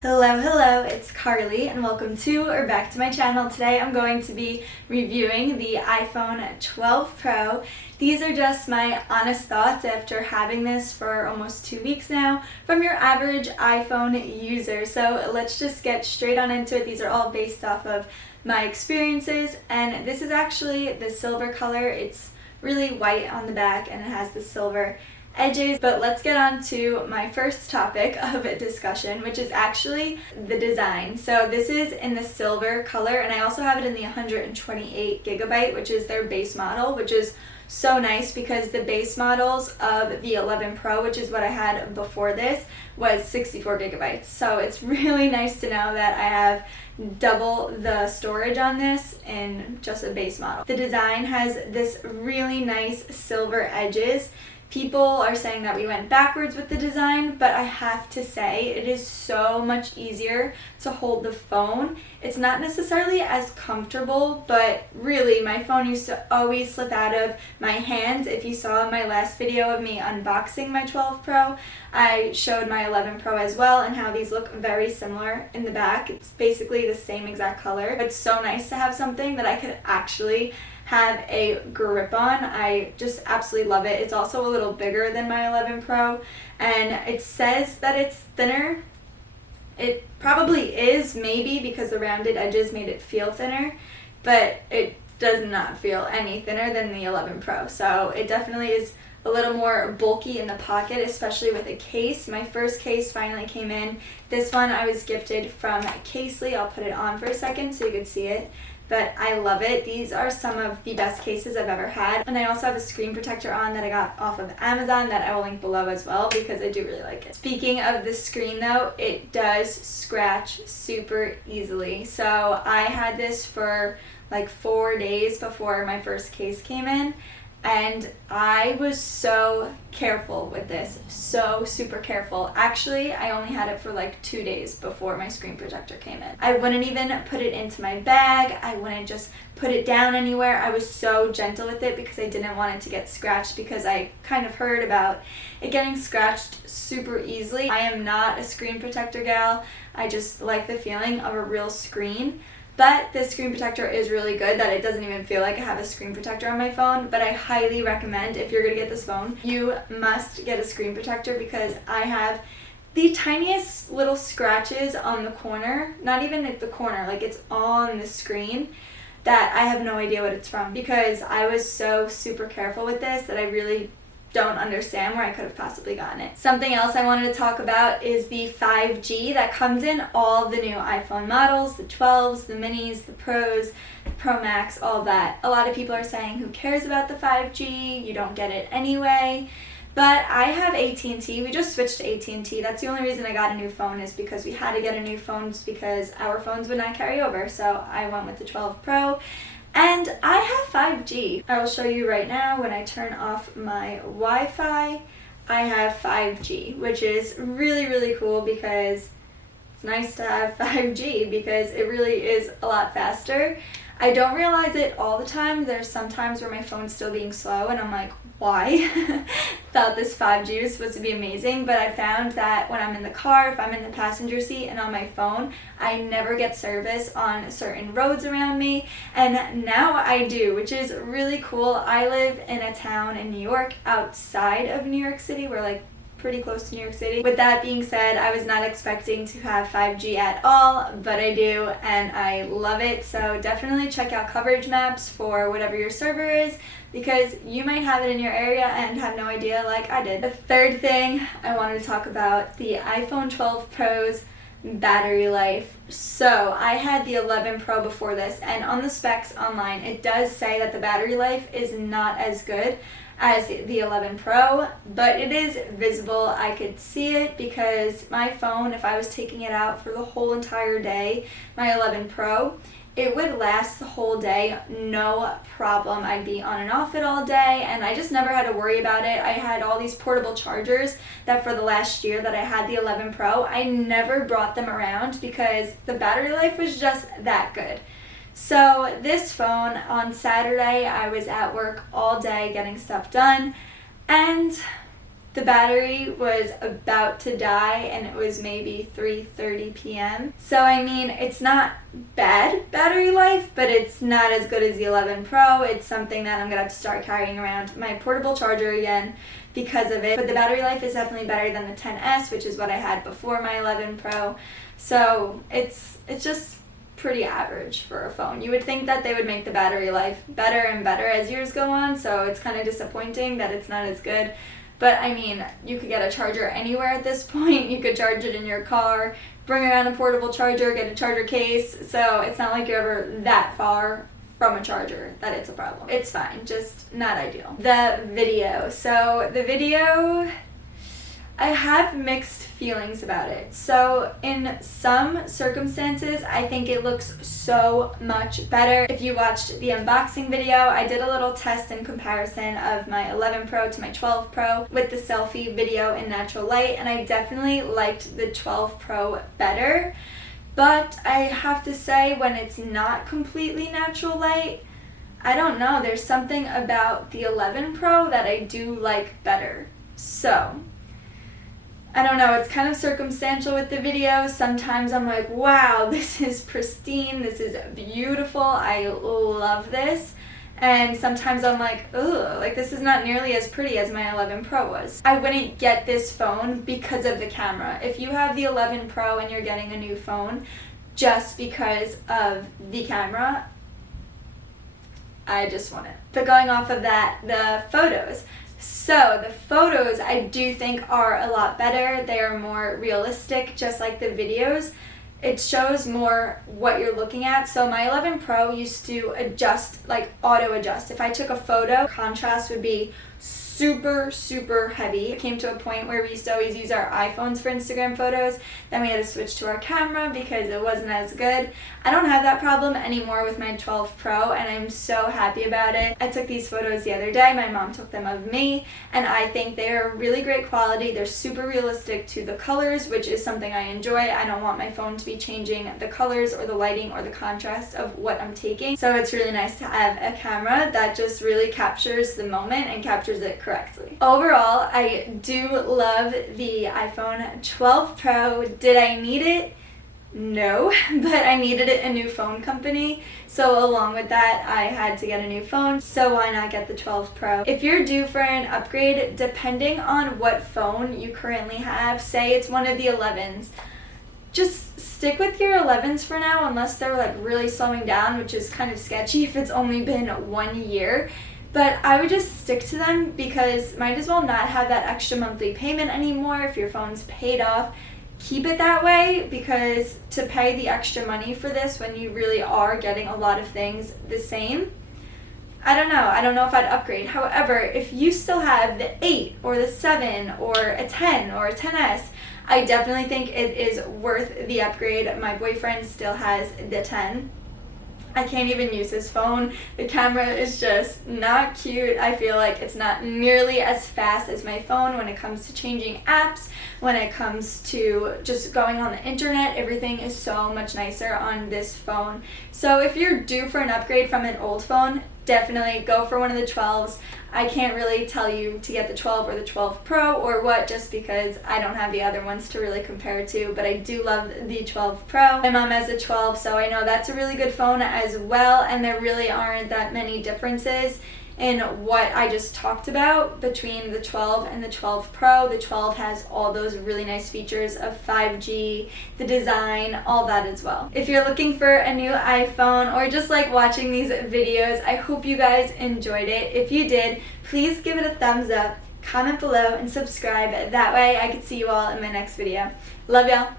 Hello, it's Carly and welcome to or back to my channel. Today I'm going to be reviewing the iPhone 12 Pro. These are just my honest thoughts after having this for almost 2 weeks now from your average iPhone user. So let's just get straight on into it. These are all based off of my experiences, and this is actually the silver color. It's really white on the back and it has the silver edges. But let's get on to my first topic of discussion, which is actually the design. So this is in the silver color, and I also have it in the 128 gigabyte, which is their base model, which is so nice because the base models of the 11 Pro, which is what I had before this, was 64 gigabytes. So it's really nice to know that I have double the storage on this in just a base model. The design has this really nice silver edges. People are saying that we went backwards with the design, but I have to say it is so much easier to hold the phone. It's not necessarily as comfortable, but really my phone used to always slip out of my hands. If you saw my last video of me unboxing my 12 Pro, I showed my 11 Pro as well and how these look very similar in the back. It's basically the same exact color. It's so nice to have something that I could actually have a grip on. I just absolutely love it. It's also a little bigger than my 11 Pro, and it says that it's thinner. It probably is, maybe because the rounded edges made it feel thinner, but it does not feel any thinner than the 11 Pro. So it definitely is a little more bulky in the pocket, especially with a case. My first case finally came in. This one I was gifted from Casely. I'll put it on for a second so you can see it. But I love it. These are some of the best cases I've ever had. And I also have a screen protector on that I got off of Amazon that I will link below as well because I do really like it. Speaking of the screen though, it does scratch super easily. So I had this for like 4 days before my first case came in, and I was so careful with this, so super careful. Actually, I only had it for like 2 days before my screen protector came in. I wouldn't even put it into my bag. I wouldn't just put it down anywhere. I was so gentle with it because I didn't want it to get scratched, because I kind of heard about it getting scratched super easily. I am not a screen protector gal. I just like the feeling of a real screen. But this screen protector is really good that it doesn't even feel like I have a screen protector on my phone. But I highly recommend, if you're going to get this phone, you must get a screen protector, because I have the tiniest little scratches on the corner, not even at the corner, like it's on the screen, that I have no idea what it's from, because I was so super careful with this that I really don't understand where I could have possibly gotten it. Something else I wanted to talk about is the 5G that comes in all the new iPhone models, the 12s, the minis, the Pros, the Pro Max, all that. A lot of people are saying, who cares about the 5G? You don't get it anyway. But I have AT&T. We just switched to AT&T. That's the only reason I got a new phone, is because we had to get a new phone because our phones would not carry over. So I went with the 12 Pro. And I have 5G. I will show you right now. When I turn off my Wi-Fi, I have 5G, which is really, really cool, because it's nice to have 5G because it really is a lot faster. I don't realize it all the time. There's some times where my phone's still being slow and I'm like, why? Thought this 5G was supposed to be amazing, but I found that when I'm in the car, if I'm in the passenger seat and on my phone, I never get service on certain roads around me, and now I do, which is really cool. I live in a town in New York outside of New York City. We're like pretty close to New York City. With that being said, I was not expecting to have 5G at all, but I do, and I love it. So definitely check out coverage maps for whatever your server is, because you might have it in your area and have no idea like I did. The third thing I wanted to talk about, the iPhone 12 Pro's battery life. So I had the 11 Pro before this, and on the specs online it does say that the battery life is not as good as the 11 Pro, but it is visible. I could see it because my phone, if I was taking it out for the whole entire day, my 11 Pro, it would last the whole day, no problem. I'd be on and off it all day, and I just never had to worry about it. I had all these portable chargers that for the last year that I had the 11 Pro, I never brought them around because the battery life was just that good. So this phone, on Saturday, I was at work all day getting stuff done, and The battery was about to die and it was maybe 3:30 p.m. So I mean, it's not bad battery life, but it's not as good as the 11 Pro. It's something that I'm gonna have to start carrying around my portable charger again because of it. But the battery life is definitely better than the 10S, which is what I had before my 11 Pro. So it's just pretty average for a phone. You would think that they would make the battery life better and better as years go on, so it's kind of disappointing that it's not as good. But I mean, you could get a charger anywhere at this point. You could charge it in your car, bring around a portable charger, get a charger case, so it's not like you're ever that far from a charger that it's a problem. It's fine, just not ideal. The video. So the video, I have mixed feelings about it. So in some circumstances, I think it looks so much better. If you watched the unboxing video, I did a little test and comparison of my 11 Pro to my 12 Pro with the selfie video in natural light, and I definitely liked the 12 Pro better. But I have to say, when it's not completely natural light, I don't know, there's something about the 11 Pro that I do like better. So I don't know, it's kind of circumstantial with the video. Sometimes I'm like, wow, this is pristine, this is beautiful, I love this. And sometimes I'm like, ugh, like this is not nearly as pretty as my 11 Pro was. I wouldn't get this phone because of the camera. If you have the 11 Pro and you're getting a new phone just because of the camera, I just want it. But going off of that, the photos. So the photos I do think are a lot better. They are more realistic, just like the videos. It shows more what you're looking at. So my 11 Pro used to adjust, like auto adjust. If I took a photo, contrast would be super heavy. It came to a point where we used to always use our iPhones for Instagram photos. Then we had to switch to our camera because it wasn't as good. I don't have that problem anymore with my 12 Pro, and I'm so happy about it. I took these photos the other day. My mom took them of me, and I think they're really great quality. They're super realistic to the colors, which is something I enjoy. I don't want my phone to be changing the colors or the lighting or the contrast of what I'm taking. So it's really nice to have a camera that just really captures the moment and captures it correctly. Overall, I do love the iPhone 12 Pro. Did I need it? No, but I needed a new phone company, so along with that I had to get a new phone, so why not get the 12 Pro. If you're due for an upgrade, depending on what phone you currently have, say it's one of the 11s, just stick with your 11s for now unless they're like really slowing down, which is kind of sketchy if it's only been 1 year. But I would just stick to them because might as well not have that extra monthly payment anymore if your phone's paid off. Keep it that way, because to pay the extra money for this when you really are getting a lot of things the same, I don't know if I'd upgrade. However, if you still have the 8 or the 7 or a 10 or a 10S, I definitely think it is worth the upgrade. My boyfriend still has the 10. I can't even use his phone. The camera is just not cute. I feel like it's not nearly as fast as my phone when it comes to changing apps, when it comes to just going on the internet. Everything is so much nicer on this phone. So if you're due for an upgrade from an old phone, definitely go for one of the 12s. I can't really tell you to get the 12 or the 12 Pro or what, just because I don't have the other ones to really compare to, but I do love the 12 Pro. My mom has a 12, so I know that's a really good phone as well, and there really aren't that many differences in what I just talked about between the 12 and the 12 Pro. The 12 has all those really nice features of 5G, the design, all that as well. If you're looking for a new iPhone or just like watching these videos, I hope you guys enjoyed it. If you did, please give it a thumbs up, comment below, and subscribe. That way I can see you all in my next video. Love y'all.